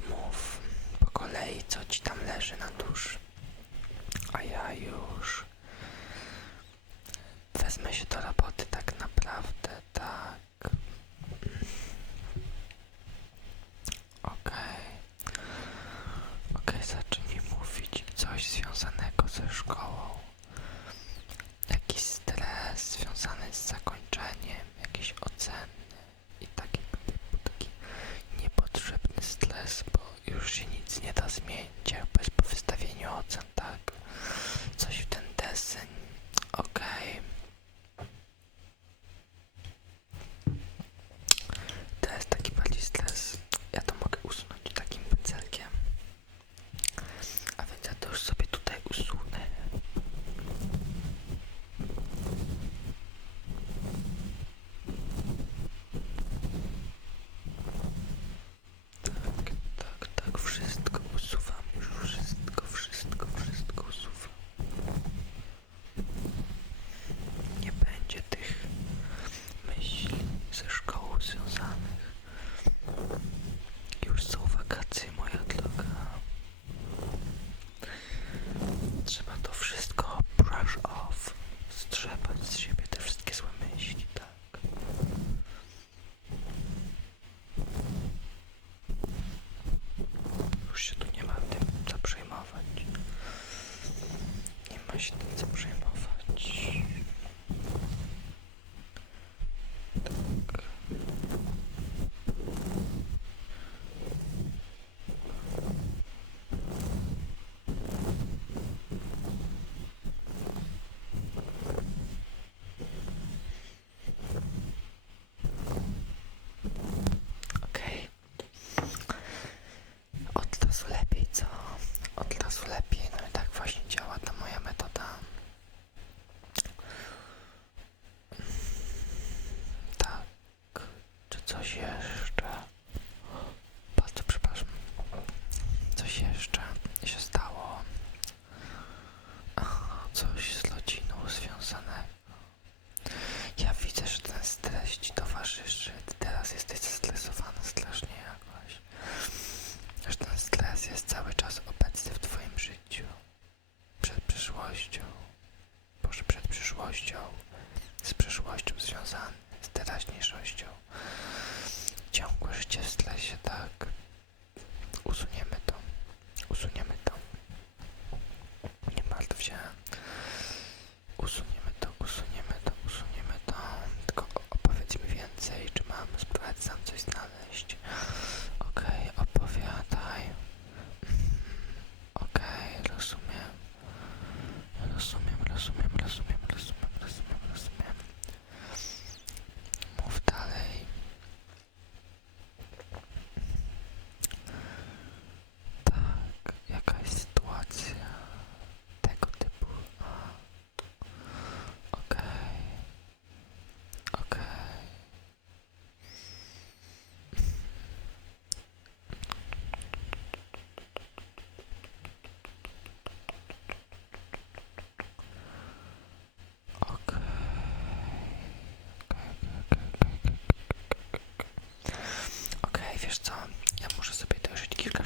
Mów po kolei, co ci tam leży na duszy. A ja już. z przyszłością związany. wiesz co, ja muszę sobie to jeszcze kilka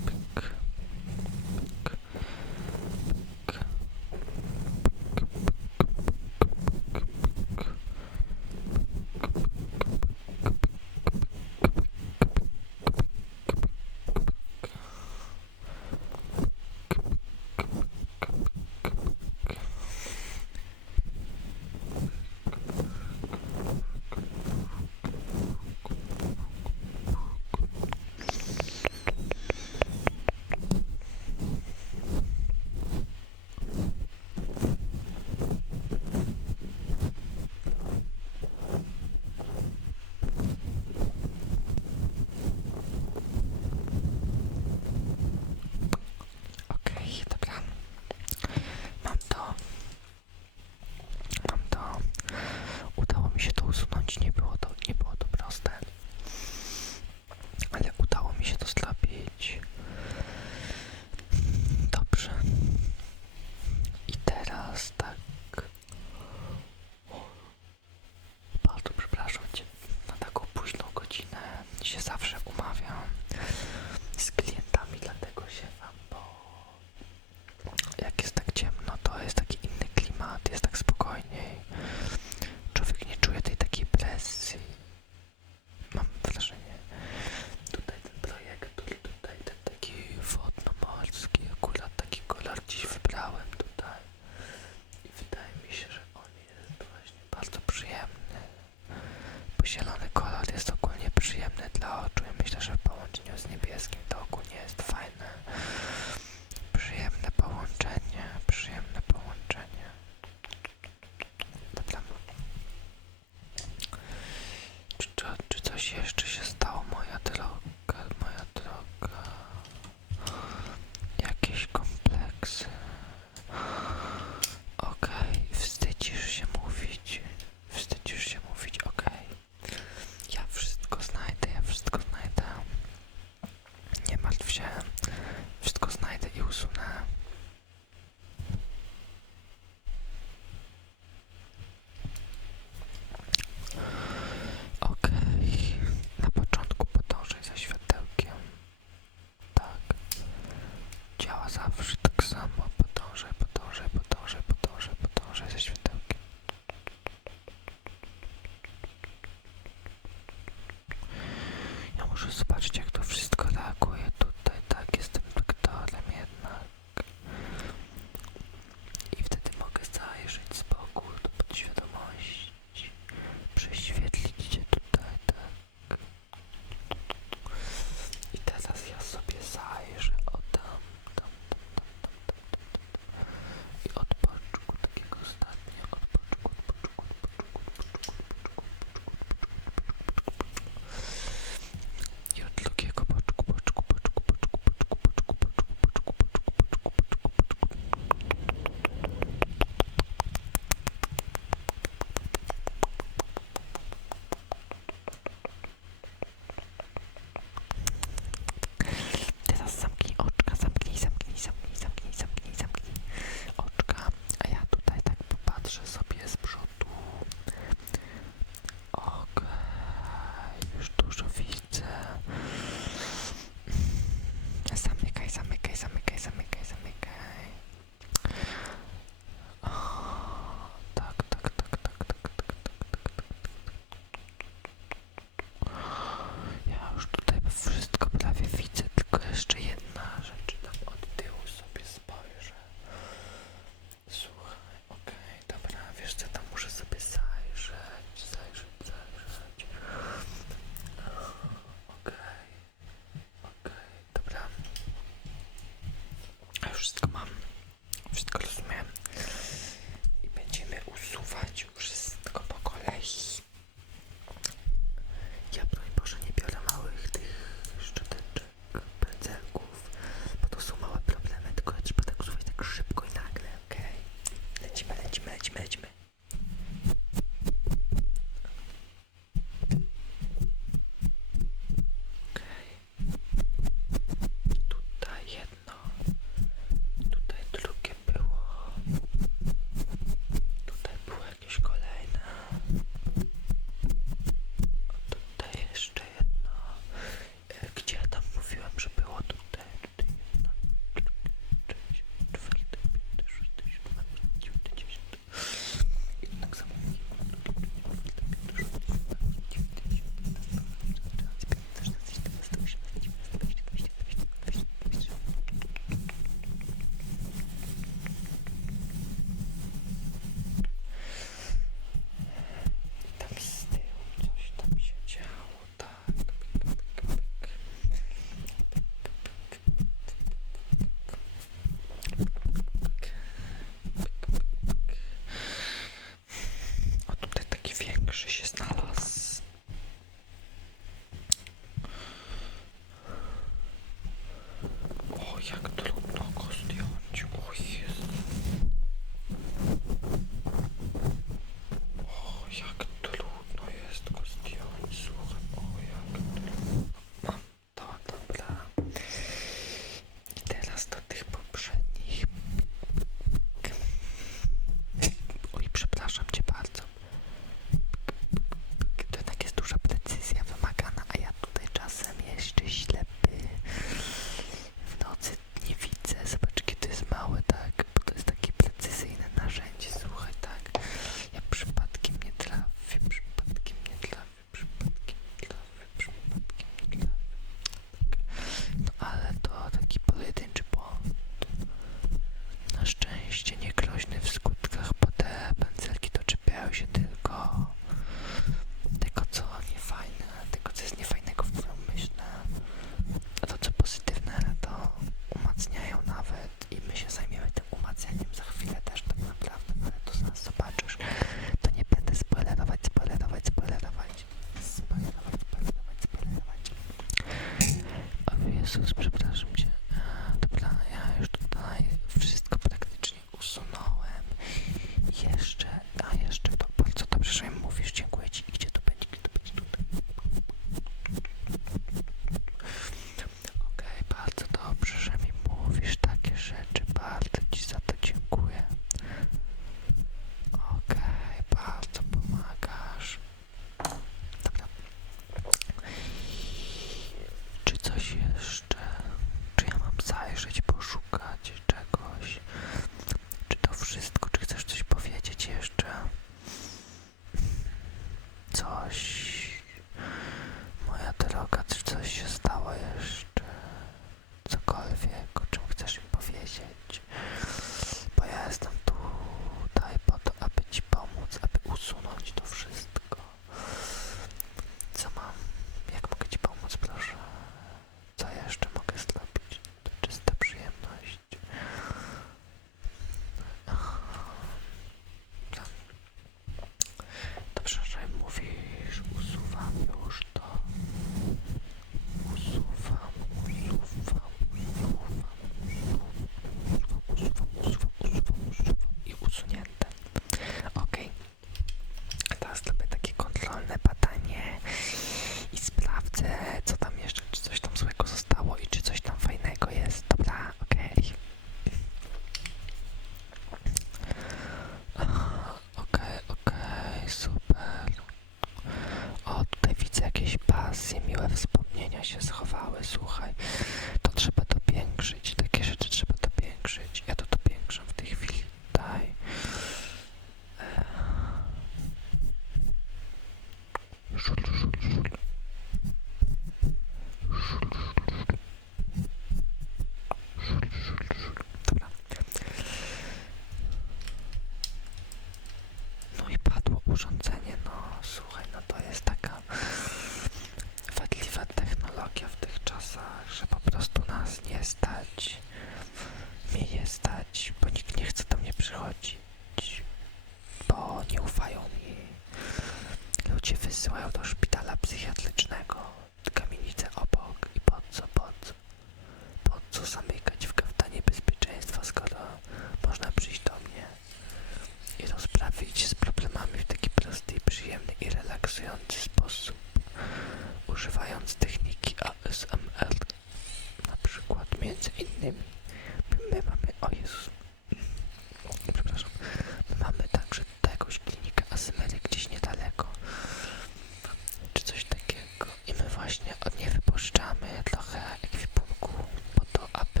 właśnie od niej wypuszczamy trochę ekwipunku po to, aby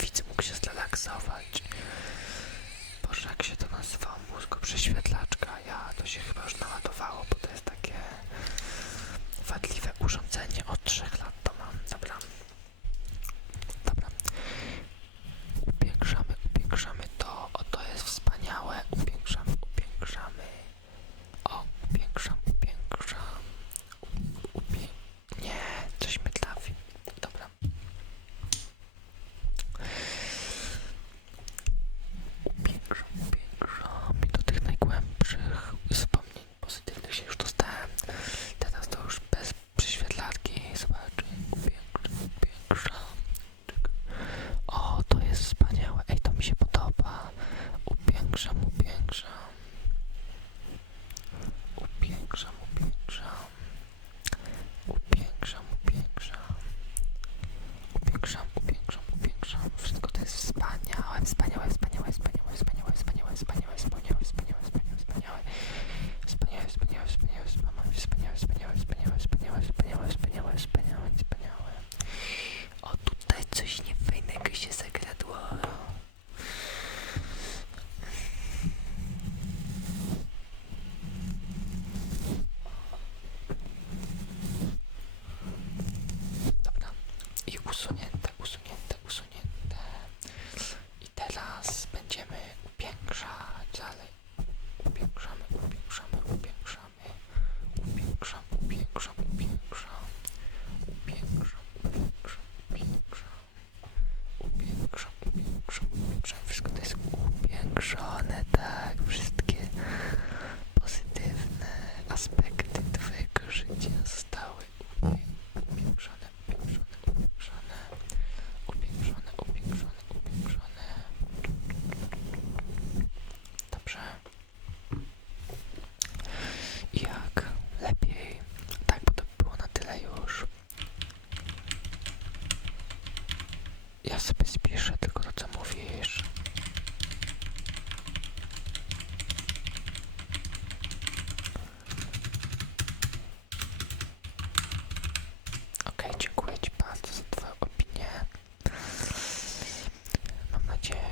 widz mógł się zrelaksować. Boże, jak się to nazywa? Mózgu prześwietlaczka. Ja to się chyba już naładowało, bo to jest takie wadliwe urządzenie od trzech lat.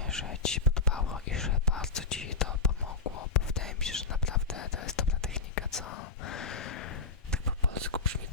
że Ci podobało i że bardzo Ci to pomogło, bo wydaje mi się, że naprawdę to jest dobra technika, co tak po polsku brzmi